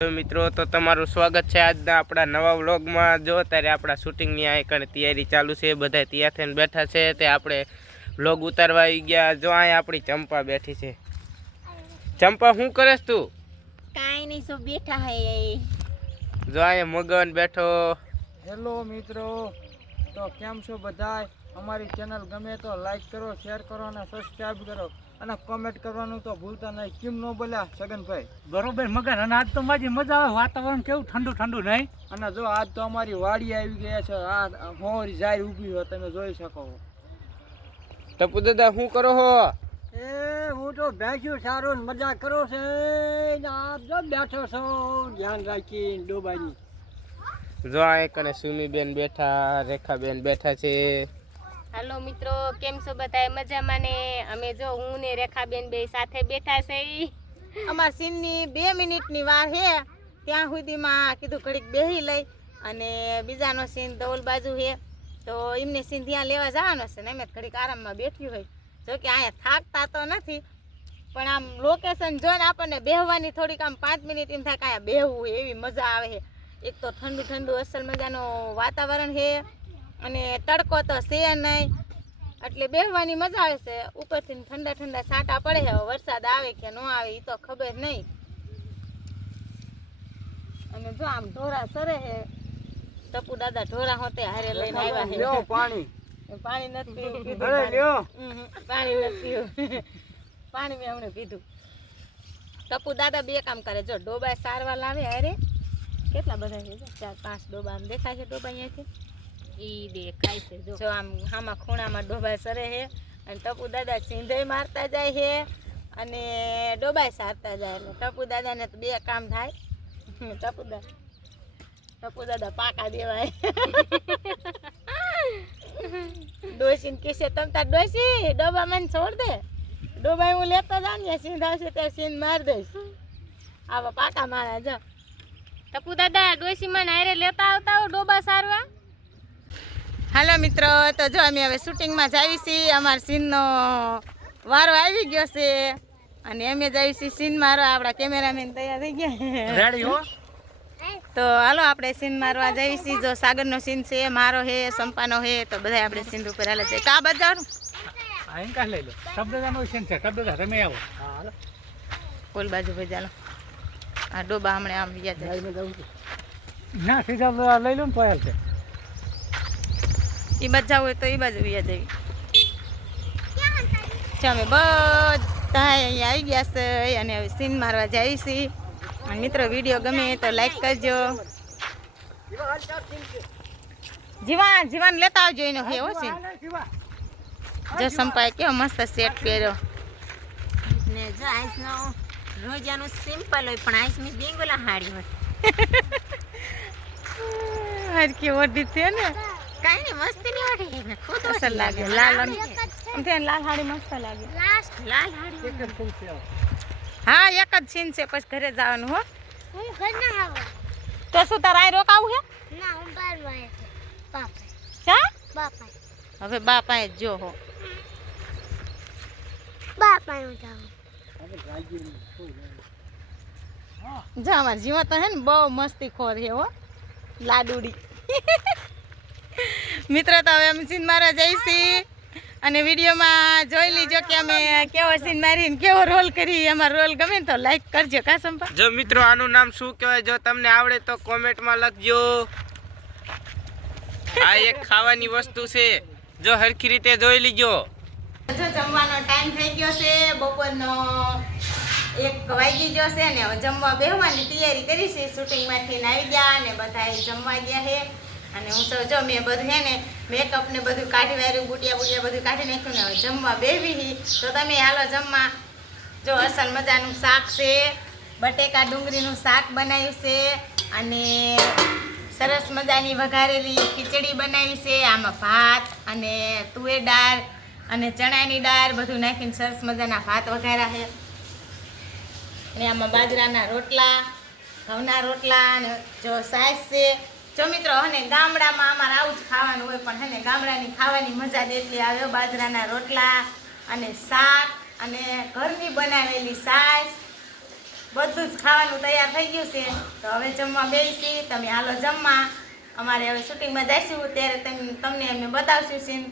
મિત્રો તો તમારું સ્વાગત છે આજના આપણા નવા વ્લોગમાં। જો ત્યારે આપણા શૂટિંગની આ એક તૈયારી ચાલુ છે, બધા તૈયાર થઈને બેઠા છે તે આપણે વ્લોગ ઉતારવા આવી ગયા। જો અહીંયા આપણી ચંપા બેઠી છે। ચંપા શું કરેસ તું? કાઈ નહીં, સો બેઠા હે। જો અહીંયા મગન બેઠો। હેલો મિત્રો, તો કેમ છો બધાય? અમારી ચેનલ ગમે તો લાઈક કરો, શેર કરો અને સબસ્ક્રાઇબ કરો અને કોમેન્ટ કરવાનું તો ભૂલતા નહીં। કેમ ન બોલ્યા સગનભાઈ? બરોબર મગન, અને આજ તો મારી મજા આવે, વાતાવરણ કેવું ઠંડુ ઠંડુ નહીં? અને જો આજ તો અમારી વાડી આવી ગયા છે, આ હોરી જારી ઊભી હોય તમે જોઈ શકો। ટપુ દાદા શું કરો હો? હું તો બેઠું સારું મજા કરો છે, આપ જો બેઠો છો ધ્યાન રાખીને ડોબાની। જો આ એક સુમીબેન બેઠા, રેખાબેન બેઠા છે। હાલો મિત્રો, કેમ છો બધા? મજામાં ને? અમે જો હું ને રેખાબેન બે સાથે બેઠા છે। અમાર સીનની 2 મિનિટની વાર હે, ત્યાં સુધીમાં કીધું ઘડીક બેહી લઈ, અને બીજાનો સીન દોલ બાજુ હે તો એમને સીન ત્યાં લેવા જવાનો છે ને અમે ઘડીક આરામમાં બેઠી હોય। જો કે અહીંયા થાકતા તો નથી, પણ આમ લોકેશન જોઈને આપણને બેહવાની થોડીક આમ 5 મિનિટ એમ થાય કે અહીંયા બેહવું એવી મજા આવે છે। એક તો ઠંડુ ઠંડુ અસલ મજાનો વાતાવરણ છે, અને તડકો તો છે નહીં, એટલે બેહવાની મજા આવે છે। ઉપરથી ઠંડા ઠંડા છાંટા પડે છે, વરસાદ આવે કે ન આવે એ તો ખબર નહીં। અને જો આમ ઢોરા સરે છે, ટપુ દાદા ઢોરા હોતે હારે લઈને આવ્યા છે। લ્યો પાણી નથી પીવું, અરે લ્યો પાણી નથી પીવું, પાણી મેં હમણાં પીધું। ટપુ દાદા બે કામ કરે, જો ડોબા સારવા લાવે હારે, કેટલા બધા છે, 4-5 ડોબા આમ દેખાય છે, ડોબા અહીંયાથી ઈ દેખાય છે। જો આમ આમાં ખૂણામાં ડોબા સરે છે, અને ટપુ દાદા સિંધઈ મારતા જાય છે અને ડોબા સારતા જાય, એટલે ટપુ દાદાને તો 2 કામ થાય। ટપુ દાદા પાકા દેવાય। ડોસીને કહેશે તમ તાર ડોસી ડોબા મને છોડ દે, ડોબા હું લેતા જાઉં ને સિંધ આવશે ત્યારે સિંધ માર દઈશ। આવા પાકા મારા જો ટપુ દાદા ડોસી મને હારે લેતા આવતા હો ડોબા સારવા। હાલો મિત્રો, તો જો અમે હવે શૂટિંગમાં જાવી છીએ, અમારા સીનનો વારો આવી ગયો છે, અને અમે જાવી છીએ સીન મારવા। આપણા કેમેરામેન તૈયાર થઈ ગયા રેડી હો? તો હાલો આપણે સીન મારવા જઈએ છીએ। જો સાગરનો સીન છે, મારો હે, સંપાનો હે, તો બધા આપણે સીન ઉપર હાલે છે। કા બજાવાનું આ એન્કા લઈ લો, શબ્દદાનો સીન છે, શબ્દદા તમે આવો। હા હાલો, કોલ બાજુ ભજાલો, આ ડોબા હમણે આમ વ્યા જાય ના સીધા લઈ લો ને તો હાલ છે। એ બાજુ જવું હોય તો એ બાજુ વ્યા જવી। અમે બધા અહીંયા આવી ગયા છે, અને હવે સીન મારવા જઈએ છીએ। અને મિત્રો વિડીયો ગમે તો લાઈક કરજો। જીવાન લેતા આવજો એનો હે હો સીન। જો સંપાએ કેવો મસ્ત સેટ પહેર્યો ને, જો આઈસનો રોજાનું સિમ્પલ હોય, પણ આઈસની બેંગોલા હાડી હોય। હરકી ઓઢી છે ને, કાઈ નહીં મસ્તી ની ઓઢી હે, ખુદ અસર લાગે। લાલ આમ થે લાલ હાડી મસ્ત લાગે। લાલ હાડી હા, એક જ સીન છે, પછી ઘરે જવાનું હો। હું ઘર ના આવું તો શું તાર આય રોકાવું હે? ના, હું બહાર વાય છે બાપા। ચા બાપા હવે બાપાએ જો હો બાપા હું જાઉં। જો અમાર જીવા તો હે ને બહુ મસ્તી ખોર હે હો, લાડુડી। મિત્રો તો હવે અમે સીન મારવા જઈશી, અને વિડીયોમાં જોઈ લીજો કે અમે કેવો સીન મારીને કેવો રોલ કરી। અમારો રોલ ગમે તો લાઈક કરજો। કા સંપા? જો મિત્રો આનું નામ શું કહેવાય, જો તમને આવડે તો કોમેન્ટમાં લખજો। આ એક ખાવાની વસ્તુ છે, જો હરખી રીતે જોઈ લીજો। જો જમવાનો ટાઈમ થઈ ગયો છે, બપોરનો 1 વાગી ગયો છે ને, હવે જમવા બેહવાની તૈયારી કરી છે। શૂટિંગમાંથી આવી ગયા અને બધા જમવા ગયા છે, અને હું તો જો મેં બધું હે ને મેકઅપ ને બધું કાઢી વાર્યું, બુટિયા બધું કાઢી નાખ્યું ને હવે જમવા બેવી। તો તમે હાલો જમવા। જો અસલ મજાનું શાક છે, બટેકા ડુંગળીનું શાક બનાવ્યું છે, અને સરસ મજાની વઘારેલી ખીચડી બનાવી છે। આમાં ભાત અને તુવેર દાળ અને ચણાની દાળ બધું નાખીને સરસ મજાના ભાત વઘાર્યા છે, અને આમાં બાજરાના રોટલા, ઘઉંના રોટલા, અને જો સાસ છે। જો મિત્રો હને ગામડામાં અમારે આવું જ ખાવાનું હોય, પણ હે ને ગામડાની ખાવાની મજા જ એટલી આવે। બાજરાના રોટલા અને શાક અને ઘરની બનાવેલી છાશ બધું જ ખાવાનું તૈયાર થઈ ગયું છે. તો હવે જમવા બેસી, તમે હાલો જમવા. અમારે હવે શૂટિંગમાં જઈશું ત્યારે તમને અમે બતાવશું સીન.